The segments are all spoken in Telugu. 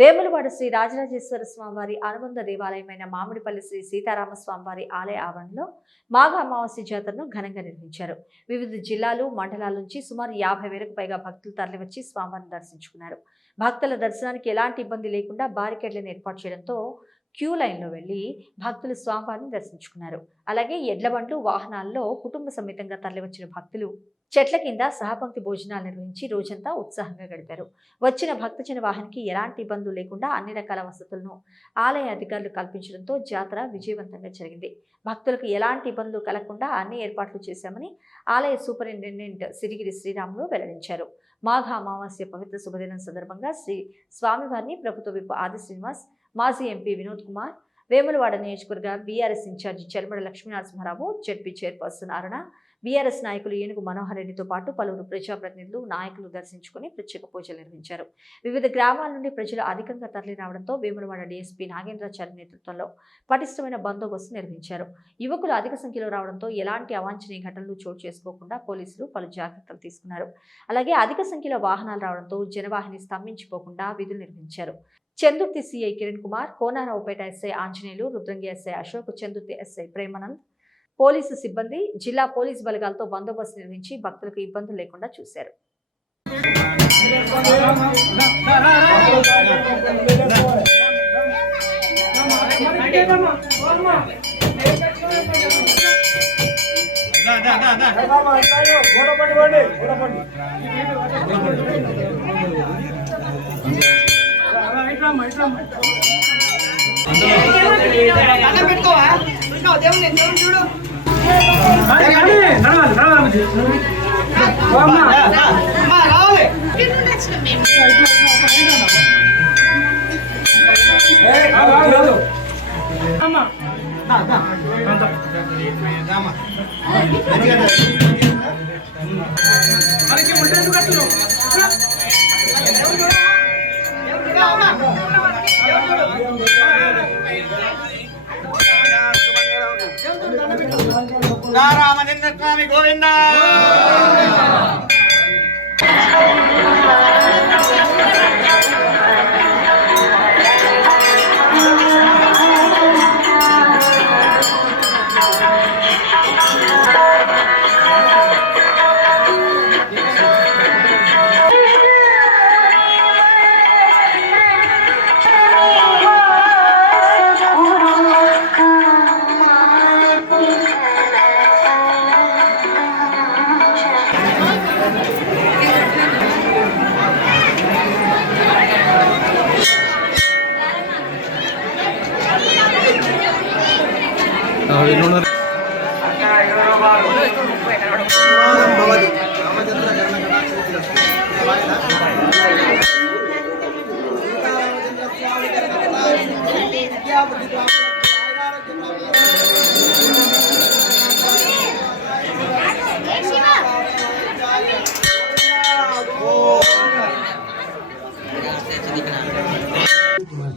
వేములవాడ శ్రీ రాజరాజేశ్వర స్వామివారి అనుబంధ దేవాలయమైన మామిడిపల్లి శ్రీ సీతారామ స్వామివారి ఆలయ ఆవరణలో మాఘ అమావాస్య జాతరను ఘనంగా నిర్వహించారు. వివిధ జిల్లాలు మండలాల నుంచి సుమారు యాభై వేలకు పైగా భక్తులు తరలివచ్చి స్వామివారిని దర్శించుకున్నారు. భక్తుల దర్శనానికి ఎలాంటి ఇబ్బంది లేకుండా బారికేడ్లను ఏర్పాటు చేయడంతో క్యూ లైన్లో వెళ్ళి భక్తులు స్వామివారిని దర్శించుకున్నారు. అలాగే ఎడ్లబండ్లు వాహనాల్లో కుటుంబ సమేతంగా తరలివచ్చిన భక్తులు చెట్ల కింద సహపంక్తి భోజనాలు నిర్వహించి రోజంతా ఉత్సాహంగా గడిపారు. వచ్చిన భక్తజన వాహనికి ఎలాంటి ఇబ్బందులు లేకుండా అన్ని రకాల వసతులను ఆలయ అధికారులు కల్పించడంతో జాతర విజయవంతంగా జరిగింది. భక్తులకు ఎలాంటి ఇబ్బందులు కలగకుండా అన్ని ఏర్పాట్లు చేశామని ఆలయ సూపరింటెండెంట్ సిరిగిరి శ్రీరాములు వెల్లడించారు. మాఘ అమావాస్య పవిత్ర శుభదినం సందర్భంగా శ్రీ స్వామివారిని ప్రభుత్వ విప్ ఆది శ్రీనివాస్ మాజీ ఎంపీ వినోద్ కుమార్ వేములవాడ నియోజకవర్గ BRS incharge Chelmada Lakshminarasimharao ZP chairperson Aruna BRS నాయకులు ఏనుగు మనోహర్ రెడ్డితో పాటు పలువురు ప్రజాప్రతినిధులు నాయకులు దర్శించుకుని ప్రత్యేక పూజలు నిర్వహించారు. వివిధ గ్రామాల నుండి ప్రజలు అధికంగా తరలి రావడంతో వేములవాడ డీఎస్పీ నాగేంద్రాచార్య నేతృత్వంలో పటిష్టమైన బందోబస్తు నిర్వహించారు. యువకులు అధిక సంఖ్యలో రావడంతో ఎలాంటి అవాంఛనీయ ఘటనలు చోటు చేసుకోకుండా పోలీసులు పలు జాగ్రత్తలు తీసుకున్నారు. అలాగే అధిక సంఖ్యలో వాహనాలు రావడంతో జనవాహిని స్తంభించిపోకుండా విధులు నిర్వహించారు. Chandurthi CI Kiran Kumar Konaraopet SI Anjaneyulu Rudrangi SI Ashok Chandurthi SI Premanand police సిబ్బంది జిల్లా పోలీసు బలగాలతో బందోబస్తు నిర్వహించి భక్తులకు ఇబ్బందులు లేకుండా చూశారు. దండం పెట్టుకోవా? దేవుని దేవుని మనకి ఉండేందుకు రావాలి ఎవరు ఎవరు అమ్మా. రామచంద్ర స్వామి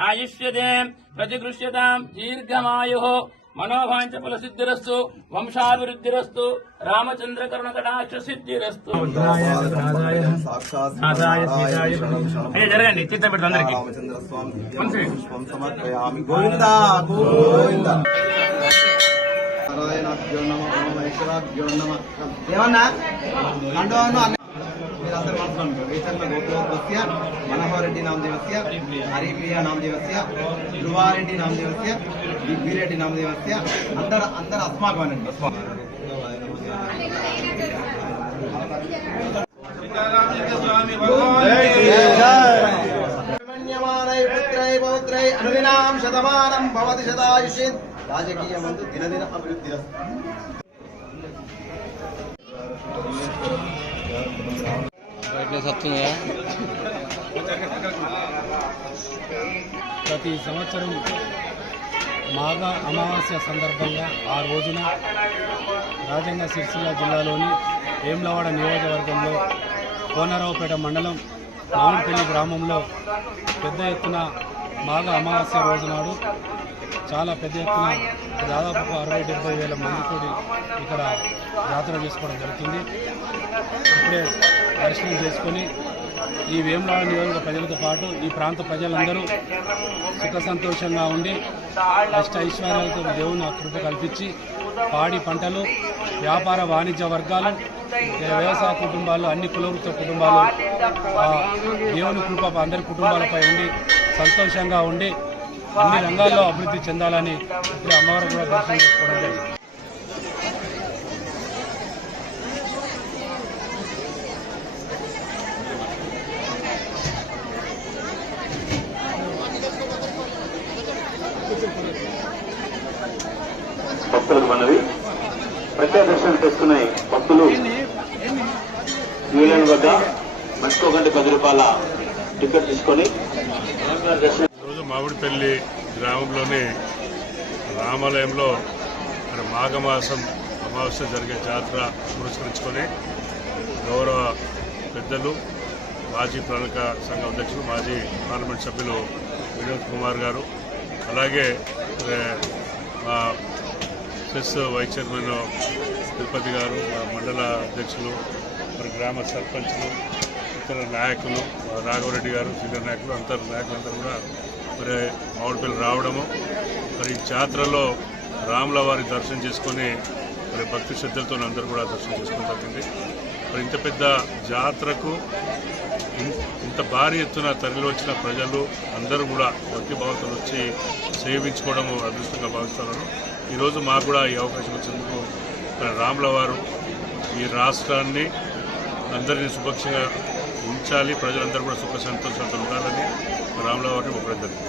ఆయుష్యతే ప్రతిగృష్యతాం దీర్ఘమాయు మనోవాంఛ ఫలసిద్ధిరస్తు వంశాభివృద్ధిరస్తు రామచంద్ర కరుణ కటాక్ష సిద్ధిరస్తు జరగండి అందరికి రామచంద్ర స్వామి పుష్పం సమర్పయామి గోవింద గోవింద నారాయణాభ్యో నమ మహేశ్వరాభ్యో నమ ఏమన్నా కండోను అన్న మీరందరూ మనసులో రేచర్ల గోత్రోద్భస్య మనోహరెడ్డి నామదేవస్య హరిప్రియ నామదేవస్య ధ్రువారెడ్డి నామదేవస్య దిగ్విరెడ్డి నామదేవస్య అందరు అందరు అస్మాకమనండి. మన్యమానై పుత్రై పౌత్రై అనుదినాం శతమానం భవతి శతాయుషిత్ రాజకీయమందు దినదిన అభివృద్ధి ప్రతి సంవత్సరం మాఘ అమావాస్య సందర్భంగా ఆ రోజున రాజన్న సిరిసిల్ల జిల్లాలోని వేములవాడ నియోజకవర్గంలో కోనరావుపేట మండలం మామిడిపల్లి గ్రామంలో పెద్ద ఎత్తున మాఘ అమావాస్య రోజునాడు చాలా పెద్ద ఎత్తున దాదాపు అరవై డెబ్బై వేల మందితోటి ఇక్కడ జాతర చేసుకోవడం జరుగుతుంది. ఇప్పుడే దర్శనం చేసుకొని ఈ వేములవాడ నియోజక ప్రజలతో పాటు ఈ ప్రాంత ప్రజలందరూ సుఖ సంతోషంగా ఉండి అష్ట ఐశ్వర్యాలతో దేవుని ఆ కృప కల్పించి పాడి పంటలు వ్యాపార వాణిజ్య వర్గాలు వ్యవసాయ కుటుంబాలు అన్ని కులవృత్త కుటుంబాలు ఆ దేవుని కృప అందరి కుటుంబాలపై ఉండి సంతోషంగా ఉండి అన్ని రంగాల్లో అభివృద్ధి చెందాలని ఇప్పుడు అమ్మవారు కూడా దర్శనం చేసుకోవడం జరిగింది. భక్తులకు మనవి. ప్రత్యేక దర్శనం చేసుకునే భక్తులు యూనియన్ వద్ద మనిషికి ఒక పది రూపాయల టికెట్ తీసుకొని దర్శనం ఈరోజు మామిడిపల్లి గ్రామంలోని రామాలయంలో మన మాఘమాసం అమావాస్య జరిగే జాతర పురస్కరించుకొని గౌరవ పెద్దలు మాజీ ప్రణాళిక సంఘ అధ్యక్షులు మాజీ పార్లమెంట్ సభ్యులు వినోద్ కుమార్ గారు అలాగే మా సెస్ వైస్ చైర్మన్ తిరుపతి గారు మండల అధ్యక్షులు మరి గ్రామ సర్పంచ్లు ఇతర నాయకులు రాఘవరెడ్డి గారు సీనియర్ నాయకులు అంతర్ నాయకులందరూ కూడా మరి మామిడిపల్లి రావడము. మరి జాతరలో రాముల వారి దర్శనం చేసుకొని మరి భక్తి శ్రద్ధలతో అందరూ కూడా దర్శనం చేసుకోవడం జరిగింది. మరి ఇంత పెద్ద జాతరకు ఇంత భారీ ఎత్తున తరలి వచ్చిన ప్రజలు అందరూ కూడా భక్తి భావంతో వచ్చి సేవించుకోవడము అదృష్టంగా భావిస్తున్నారు ఈరోజు మాకు కూడా ఈ అవకాశం వచ్చినందుకు మరి రాముల వారు ఈ రాష్ట్రాన్ని అందరినీ సుభిక్షంగా ఉంచాలి. ప్రజలందరూ కూడా సుఖ సంతోషాలతో ఉండాలని. రాముల ముప్పై జరిగింది